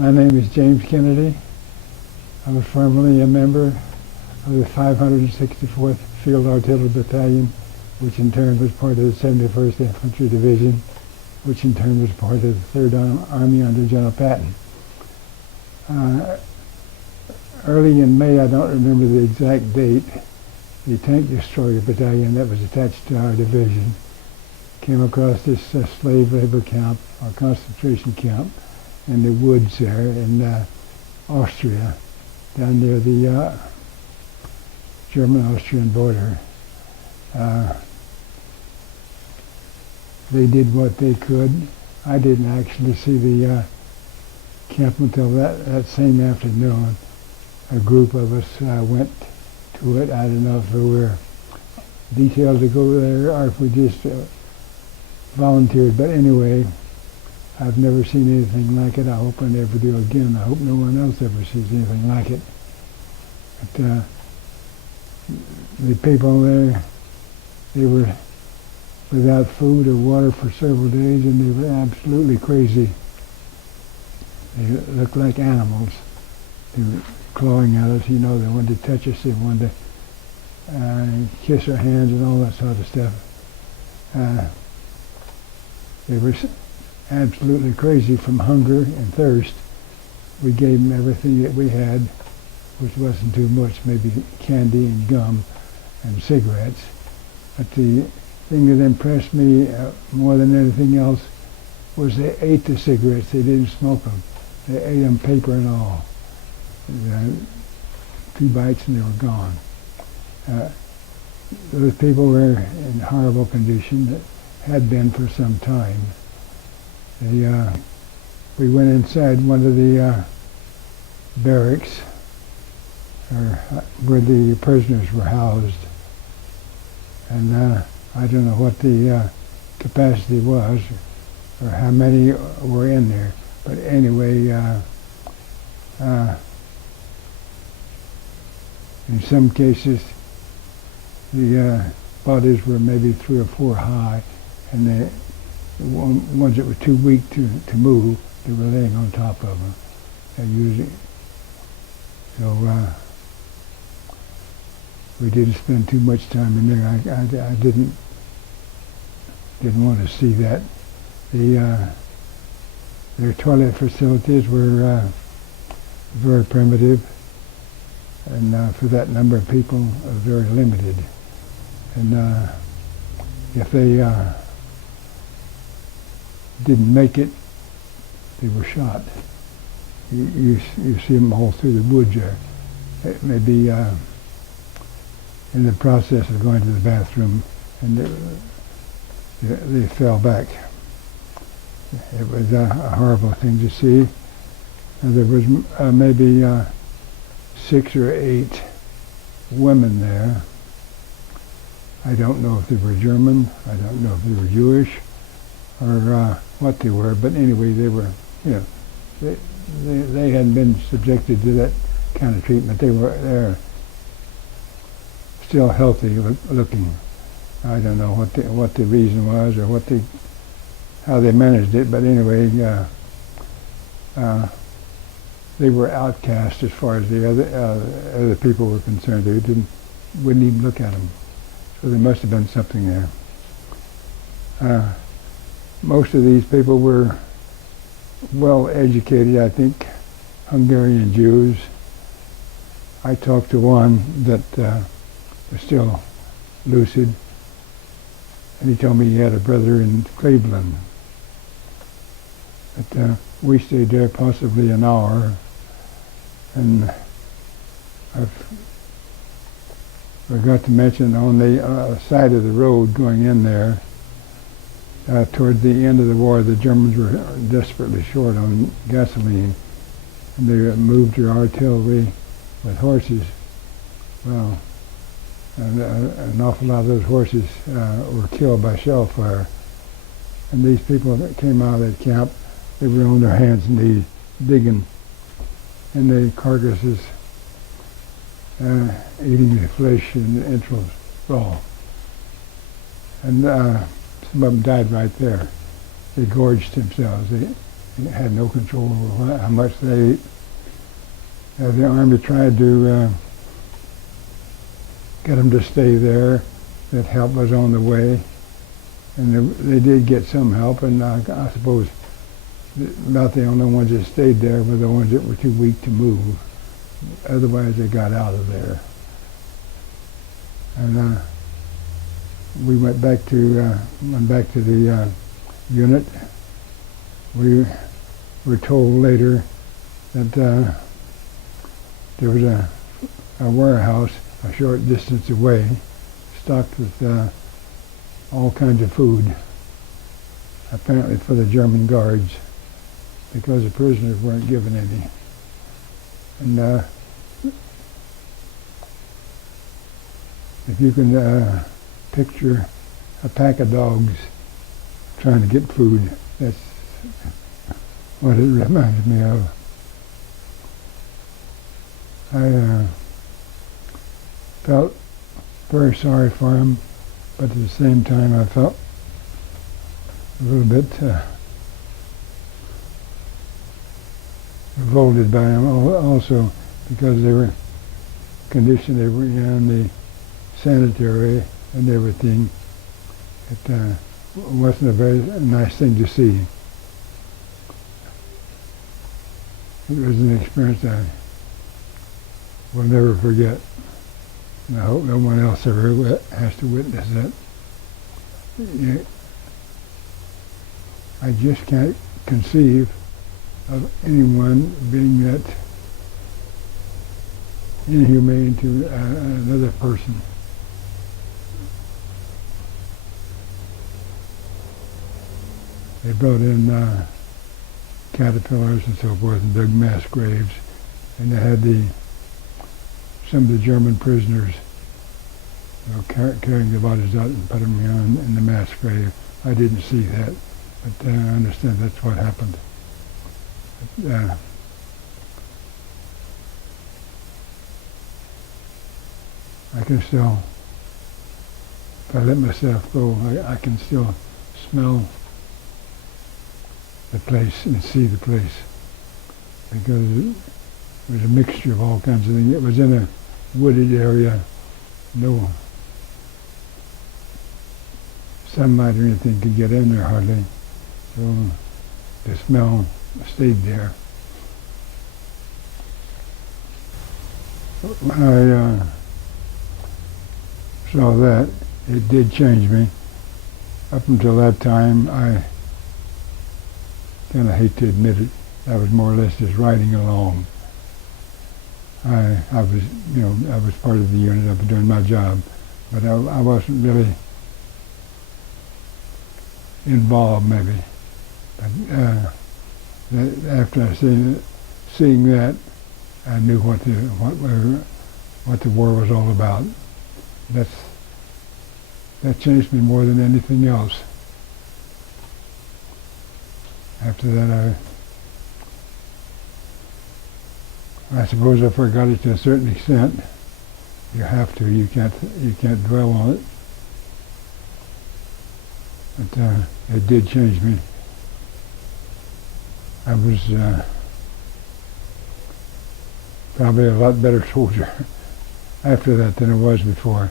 My name is James Kennedy. I was formerly a member of the 564th Field Artillery Battalion, which in turn was part of the 71st Infantry Division, which in turn was part of the 3rd Army under General Patton. Early in May, I don't remember the exact date, the tank destroyer battalion that was attached to our division came across this slave labor camp or concentration camp in the woods there in Austria, down near the German-Austrian border. They did what they could. I didn't actually see the camp until that same afternoon. A group of us went to it. I don't know if we were detailed to go there or if we just volunteered, but anyway, I've never seen anything like it. I hope I never do again. I hope no one else ever sees anything like it. But the people there, they were without food or water for several days, and they were absolutely crazy. They looked like animals. They were clawing at us, you know, they wanted to touch us, they wanted to kiss our hands and all that sort of stuff. They were absolutely crazy from hunger and thirst. We gave them everything that we had, which wasn't too much, maybe candy and gum and cigarettes. But the thing that impressed me more than anything else was they ate the cigarettes. They didn't smoke them. They ate them, paper and all. 2 bites and they were gone. Those people were in horrible condition, that had been for some time. We went inside one of the barracks where the prisoners were housed, and I don't know what the capacity was or how many were in there, but anyway, in some cases, the bodies were maybe 3 or 4 high, and the ones that were too weak to move, they were laying on top of them. So we didn't spend too much time in there. I didn't want to see that. Their toilet facilities were very primitive, and for that number of people, very limited. And if they didn't make it, they were shot. You see them all through the woods there. Maybe in the process of going to the bathroom, and they fell back. It was a horrible thing to see. And there was maybe 6 or 8 women there. I don't know if they were German, I don't know if they were Jewish, or what they were, but anyway, they were, you know, they hadn't been subjected to that kind of treatment. They're still healthy looking. I don't know what the reason was or how they managed it, but anyway, they were outcast as far as the other people were concerned. They wouldn't even look at them. So there must have been something there. Most of these people were well educated, I think, Hungarian Jews. I talked to one that was still lucid, and he told me he had a brother in Cleveland. But we stayed there possibly an hour, and I forgot to mention on the side of the road going in there, toward the end of the war, the Germans were desperately short on gasoline, and they moved their artillery with horses. Well, an awful lot of those horses were killed by shell fire. And these people that came out of that camp, they were on their hands and knees digging in the carcasses, eating the flesh and the entrails raw. And some of them died right there. They gorged themselves. They had no control over how much they ate. The Army tried to get them to stay there. That help was on the way, and they did get some help, and I suppose about the only ones that stayed there were the ones that were too weak to move. Otherwise, they got out of there. And we went back to the unit. We were told later that there was a warehouse a short distance away, stocked with all kinds of food, apparently for the German guards, because the prisoners weren't given any. And if you can picture a pack of dogs trying to get food, that's what it reminded me of. I felt very sorry for him, but at the same time I felt a little bit revolted by him also, because they were condition they were in, the sanitary and everything. It wasn't a very nice thing to see. It was an experience I will never forget, and I hope no one else ever has to witness that. I just can't conceive of anyone being that inhumane to another person. They brought in caterpillars and so forth and dug mass graves, and they had some of the German prisoners carrying the bodies out and put them in the mass grave. I didn't see that, but I understand that's what happened. But, I can still, if I let myself go, I can still smell the place and see the place, because it was a mixture of all kinds of things. It was in a wooded area, no sunlight or anything could get in there hardly, so the smell stayed there. When I saw that, it did change me. Up until that time, I kind of hate to admit it, I was more or less just riding along. I was part of the unit, I was doing my job, but I wasn't really involved, maybe. But after seeing that, I knew what the war was all about. That changed me more than anything else. After that, I suppose I forgot it to a certain extent. You have to. You can't dwell on it. But it did change me. I was probably a lot better soldier after that than I was before.